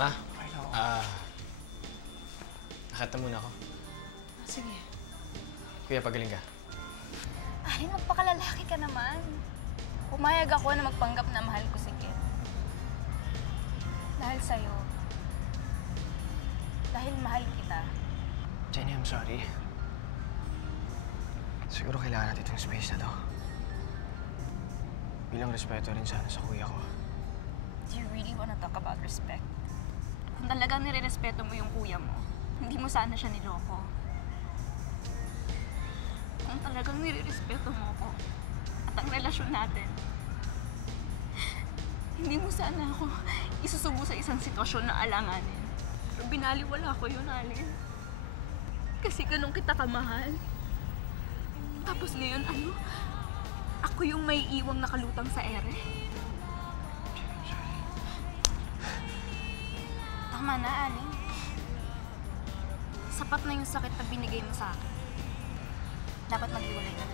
Ma, nakita muna ako. Sige. Kuya, pagaling ka. Alin, magpakalalaki ka naman. Pumayag ako na magpanggap na mahal ko si Ken. Dahil sa'yo. Dahil mahal kita. Jenny, I'm sorry. Siguro kailangan natin itong space na to. Bilang respeto rin sana sa kuya ko. Do you really wanna talk about respect? Kung talagang nire-respeto mo yung kuya mo, hindi mo sana siya niloko. Kung talagang nire-respeto mo ako at ang relasyon natin, hindi mo sana ako isusubo sa isang sitwasyon na alanganin. Pero binaliwala ko yun, Alin. Kasi ganun kita kamahal. Tapos ngayon, ano? Ako yung may iwang nakalutang sa ere. Tama na, Alin. Sapat na yung sakit na binigay mo sa akin. Dapat maghiwalay na.